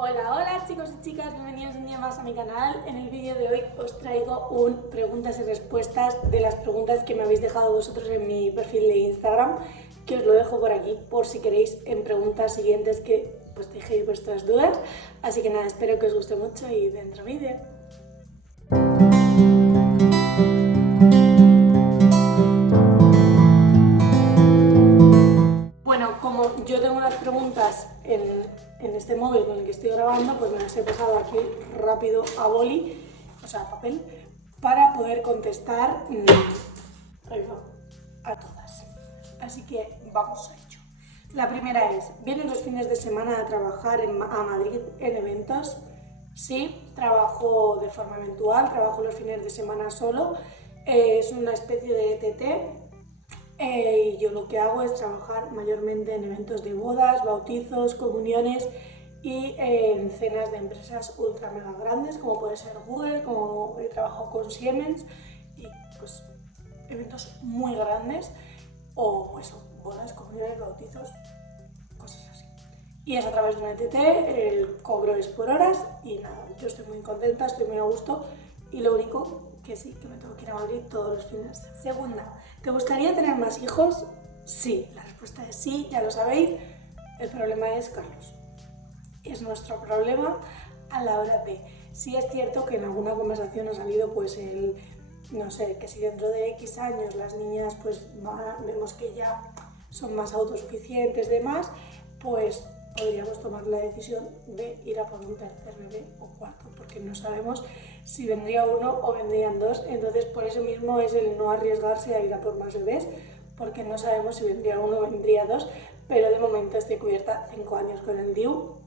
Hola, hola chicos y chicas, bienvenidos un día más a mi canal. En el vídeo de hoy os traigo un preguntas y respuestas de las preguntas que me habéis dejado vosotros en mi perfil de Instagram, que os lo dejo por aquí por si queréis en preguntas siguientes que pues dejéis vuestras dudas. Así que nada, espero que os guste mucho y dentro vídeo. Bueno, como yo tengo las preguntas en este móvil con el que estoy grabando, pues me las he pasado aquí rápido a boli, o sea, a papel, para poder contestar a todas. Así que vamos a ello. La primera es, ¿vienen los fines de semana a trabajar a Madrid en eventos? Sí, trabajo de forma eventual, trabajo los fines de semana solo, es una especie de ETT. Y yo lo que hago es trabajar mayormente en eventos de bodas, bautizos, comuniones y en cenas de empresas ultra mega grandes como puede ser Google, como he trabajado con Siemens y pues eventos muy grandes o eso, bodas, comuniones, bautizos, cosas así. Y es a través de un ETT, el cobro es por horas y nada, yo estoy muy contenta, estoy muy a gusto y lo único que sí, que me tengo que ir a Madrid todos los fines. Segunda, ¿te gustaría tener más hijos? Sí, la respuesta es sí, ya lo sabéis. El problema es Carlos. Es nuestro problema a la hora de... Sí es cierto que en alguna conversación ha salido pues el... No sé, que si dentro de X años las niñas pues vemos que ya son más autosuficientes, demás, pues podríamos tomar la decisión de ir a por un tercer bebé o cuarto, porque no sabemos si vendría uno o vendrían dos, entonces por eso mismo es el no arriesgarse a ir a por más bebés, porque no sabemos si vendría uno o vendría dos, pero de momento estoy cubierta 5 años con el DIU,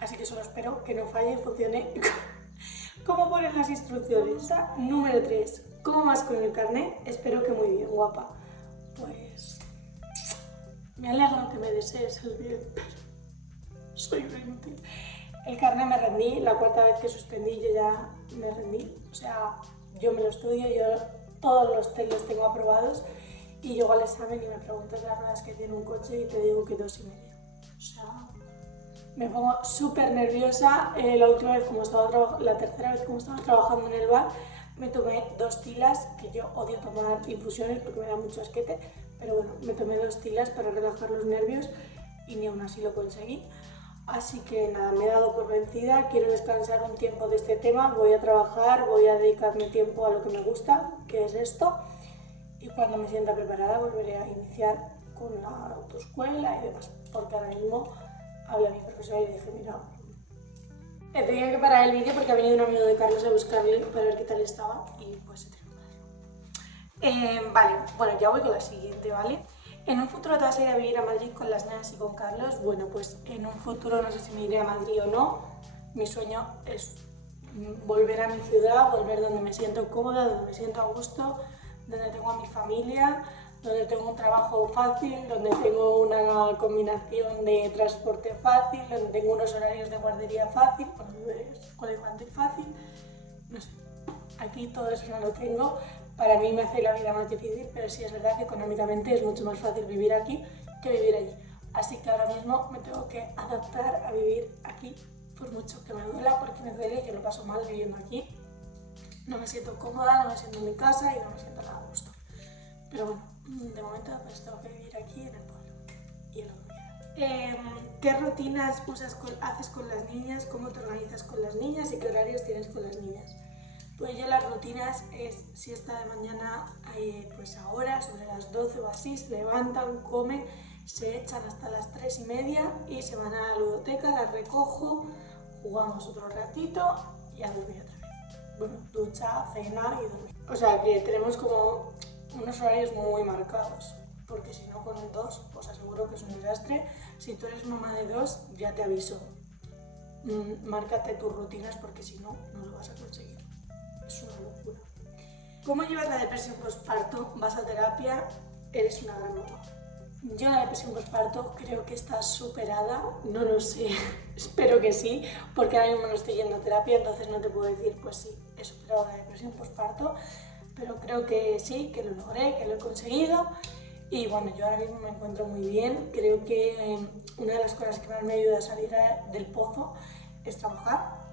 así que solo espero que no falle y funcione como ponen las instrucciones. Número 3. ¿Cómo vas con el carné? Espero que muy bien, guapa. Pues me alegro que me desees el bien, pero soy un inútil. El carné me rendí, la cuarta vez que suspendí yo ya me rendí. O sea, yo me lo estudio, yo todos los test los tengo aprobados y llego al examen y me preguntas las ruedas que tiene un coche y te digo que 2,5. O sea, me pongo súper nerviosa. La última vez, la tercera vez como estaba trabajando en el bar, me tomé 2 tilas, que yo odio tomar infusiones porque me da mucho asquete, pero bueno, me tomé 2 tilas para relajar los nervios y ni aún así lo conseguí. Así que nada, me he dado por vencida, quiero descansar un tiempo de este tema, voy a trabajar, voy a dedicarme tiempo a lo que me gusta, que es esto, y cuando me sienta preparada volveré a iniciar con la autoescuela y demás, porque ahora mismo hablé a mi profesora y le dije, mira, he tenido que parar el vídeo porque ha venido un amigo de Carlos a buscarle para ver qué tal estaba y pues he tenido que pararlo. Vale, bueno, ya voy con la siguiente, ¿vale? ¿En un futuro te vas a ir a vivir a Madrid con las nenas y con Carlos? Bueno, pues en un futuro no sé si me iré a Madrid o no. Mi sueño es volver a mi ciudad, volver donde me siento cómoda, donde me siento a gusto, donde tengo a mi familia, donde tengo un trabajo fácil, donde tengo una combinación de transporte fácil, donde tengo unos horarios de guardería fácil, escuela infantil fácil, no sé. Aquí todo eso no lo tengo, para mí me hace la vida más difícil, pero sí es verdad que económicamente es mucho más fácil vivir aquí que vivir allí. Así que ahora mismo me tengo que adaptar a vivir aquí, por mucho que me duela, porque me duele, yo lo paso mal viviendo aquí. No me siento cómoda, no me siento en mi casa y no me siento nada a gusto. Pero bueno, de momento pues tengo que vivir aquí en el pueblo y en lo que me queda. ¿Qué rutinas haces con las niñas? ¿Cómo te organizas con las niñas y qué horarios tienes con las niñas? Pues yo las rutinas es siesta de mañana, pues ahora, sobre las 12 o así, se levantan, comen, se echan hasta las 3:30 y se van a la ludoteca, las recojo, jugamos otro ratito y a dormir otra vez. Bueno, ducha, cena y dormir. O sea que tenemos como unos horarios muy marcados, porque si no con 2, pues aseguro que es un desastre. Si tú eres mamá de 2, ya te aviso, márcate tus rutinas porque si no, no lo vas a conseguir. Es una locura. ¿Cómo llevas la depresión postparto? ¿Vas a terapia? Eres una gran mamá. Yo la depresión postparto creo que está superada, no lo sé, espero que sí, porque ahora mismo no estoy yendo a terapia, entonces no te puedo decir, pues sí, he superado la depresión postparto, pero creo que sí, que lo logré, que lo he conseguido y bueno, yo ahora mismo me encuentro muy bien. Creo que una de las cosas que más me ayuda a salir del pozo es trabajar.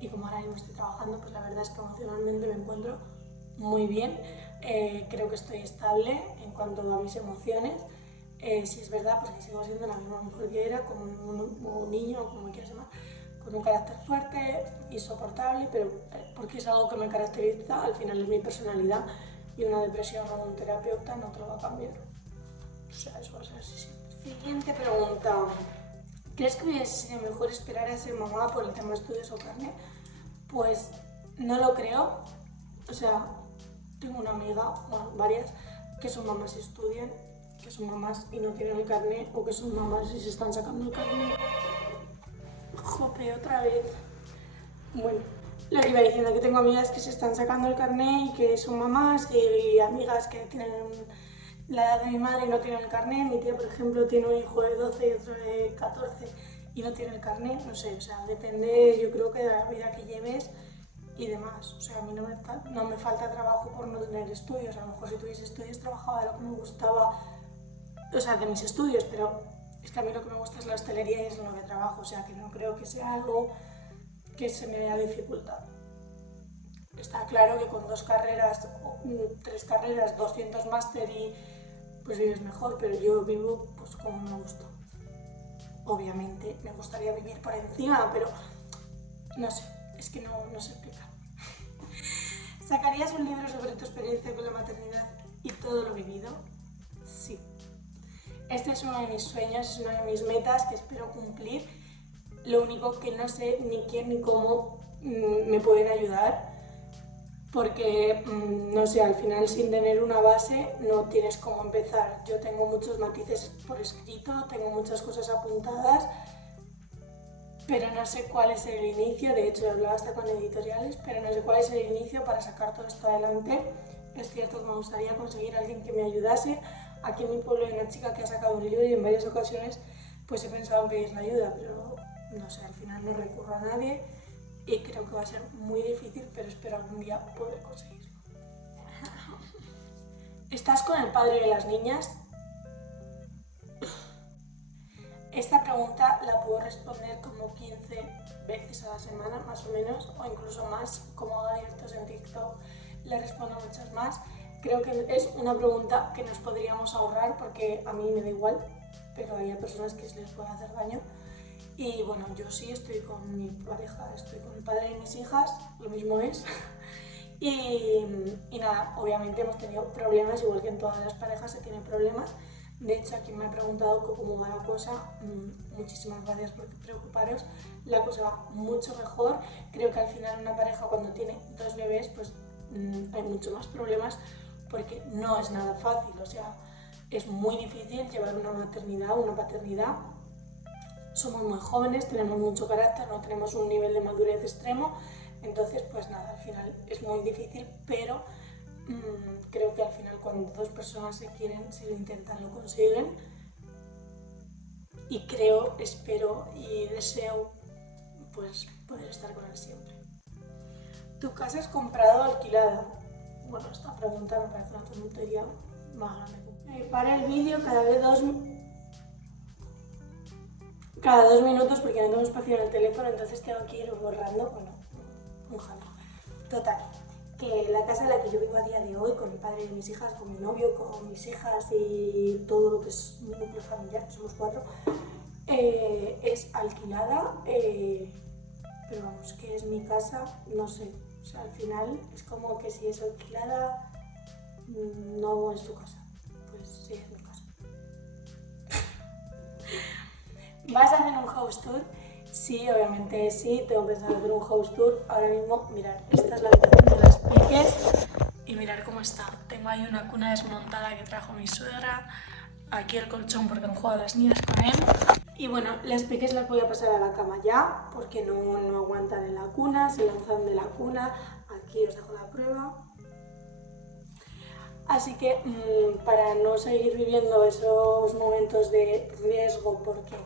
Y como ahora mismo estoy trabajando, pues la verdad es que emocionalmente me encuentro muy bien. Creo que estoy estable en cuanto a mis emociones. Si es verdad, pues que sigo siendo la misma mujer que era, como un niño, como quieras llamar, con un carácter fuerte y soportable, pero porque es algo que me caracteriza, al final es mi personalidad, y una depresión o un terapeuta no te lo va a cambiar. O sea, eso va a ser así siempre. Siguiente pregunta. ¿Crees que hubiese sido mejor esperar a ser mamá por el tema de estudios o carnet? Pues no lo creo. O sea, tengo una amiga, bueno, varias, que son mamás y estudian, que son mamás y no tienen el carnet, o que son mamás y se están sacando el carnet. Jope, otra vez. Bueno, lo que iba diciendo, que tengo amigas que se están sacando el carnet y que son mamás, y amigas que tienen la edad de mi madre y no tienen el carnet. Mi tía, por ejemplo, tiene un hijo de 12 y otro de 14 y no tiene el carnet. No sé, o sea, depende, yo creo, que de la vida que lleves y demás. O sea, a mí no me falta trabajo por no tener estudios. A lo mejor si tuviese estudios trabajaba de lo que me gustaba, o sea, de mis estudios, pero es que a mí lo que me gusta es la hostelería y es en lo que trabajo. O sea, que no creo que sea algo que se me haya dificultado. Está claro que con 2 carreras, 3 carreras, 200 máster y pues vives mejor, pero yo vivo pues como me gusta. Obviamente me gustaría vivir por encima, pero no sé, es que no se explica. ¿Sacarías un libro sobre tu experiencia con la maternidad y todo lo vivido? Sí. Este es uno de mis sueños, es una de mis metas que espero cumplir. Lo único que no sé ni quién ni cómo me pueden ayudar, porque, no sé, al final sin tener una base no tienes cómo empezar. Yo tengo muchos matices por escrito, tengo muchas cosas apuntadas, pero no sé cuál es el inicio. De hecho, he hablado hasta con editoriales, pero no sé cuál es el inicio para sacar todo esto adelante. Es cierto que me gustaría conseguir a alguien que me ayudase. Aquí en mi pueblo hay una chica que ha sacado un libro y en varias ocasiones pues he pensado en pedirle ayuda, pero no sé, al final no recurro a nadie y creo que va a ser muy difícil, pero espero algún día poder conseguirlo. ¿Estás con el padre de las niñas? Esta pregunta la puedo responder como 15 veces a la semana, más o menos, o incluso más. Como hago directos en TikTok, le respondo muchas más. Creo que es una pregunta que nos podríamos ahorrar, porque a mí me da igual, pero hay personas que se les puede hacer daño. Y bueno, yo sí estoy con mi pareja, estoy con el padre de mis hijas, lo mismo es. Y nada, obviamente hemos tenido problemas, igual que en todas las parejas se tienen problemas. De hecho, aquí me ha preguntado cómo va la cosa. Muchísimas gracias por preocuparos. La cosa va mucho mejor. Creo que al final una pareja cuando tiene 2 bebés, pues hay mucho más problemas, porque no es nada fácil. O sea, es muy difícil llevar una maternidad, una paternidad. Somos muy jóvenes, tenemos mucho carácter, no tenemos un nivel de madurez extremo. Entonces, pues nada, al final es muy difícil, pero creo que al final cuando 2 personas se quieren, si lo intentan, lo consiguen. Y creo, espero y deseo pues poder estar con él siempre. ¿Tu casa es comprada o alquilada? Bueno, esta pregunta me parece una tontería más grande. Para el vídeo cada dos minutos porque no tengo espacio en el teléfono, entonces tengo que ir borrando, bueno, un jaleo. Total, que la casa en la que yo vivo a día de hoy, con el padre de mis hijas, con mi novio, con mis hijas y todo lo que es mi núcleo familiar, que somos 4, es alquilada, pero vamos, que es mi casa, no sé. O sea, al final es como que si es alquilada, no es tu casa. Pues sí, es mi casa. ¿Vas a hacer un house tour? Sí, obviamente sí, tengo pensado hacer un house tour. Ahora mismo, mirad, esta es la habitación de las piques y mirad cómo está. Tengo ahí una cuna desmontada que trajo mi suegra, aquí el colchón porque han jugado las niñas con él. Y bueno, las piques las voy a pasar a la cama ya, porque no aguantan en la cuna, se lanzan de la cuna. Aquí os dejo la prueba. Así que para no seguir viviendo esos momentos de riesgo, porque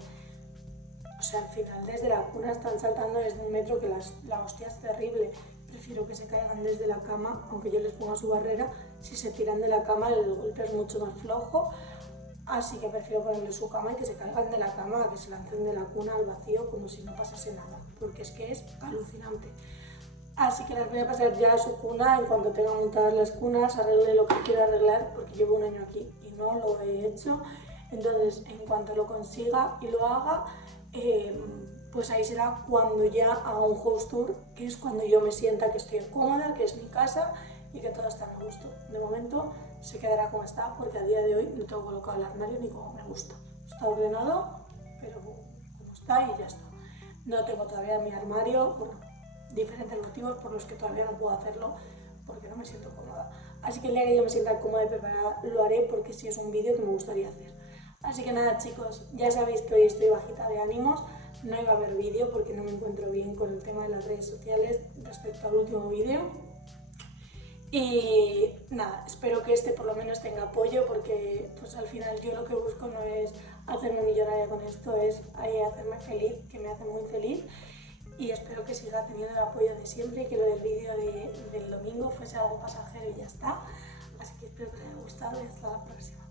o sea, al final desde la cuna están saltando desde 1 metro, que la hostia es terrible. Prefiero que se caigan desde la cama, aunque yo les ponga su barrera. Si se tiran de la cama el golpe es mucho más flojo. Así que prefiero ponerle su cama y que se caigan de la cama, a que se lancen de la cuna al vacío como si no pasase nada. porque es que es alucinante. Así que las voy a pasar ya a su cuna en cuanto tenga montadas las cunas, arregle lo que quiero arreglar, porque llevo un año aquí y no lo he hecho. Entonces, en cuanto lo consiga y lo haga, pues ahí será cuando ya haga un house tour, que es cuando yo me sienta que estoy cómoda, que es mi casa y que todo está a mi gusto. De momento se quedará como está, porque a día de hoy no tengo colocado el armario ni como me gusta. Está ordenado, pero como está y ya está. No tengo todavía mi armario, bueno, diferentes motivos por los que todavía no puedo hacerlo, porque no me siento cómoda. Así que el día que yo me sienta cómoda y preparada lo haré, porque sí es un vídeo que me gustaría hacer. Así que nada, chicos, ya sabéis que hoy estoy bajita de ánimos, no iba a haber vídeo porque no me encuentro bien con el tema de las redes sociales respecto al último vídeo. Y nada, espero que este por lo menos tenga apoyo, porque pues al final yo lo que busco no es hacerme millonaria con esto, es hacerme feliz, que me hace muy feliz. Y espero que siga teniendo el apoyo de siempre y que lo del vídeo del domingo fuese algo pasajero y ya está. Así que espero que les haya gustado y hasta la próxima.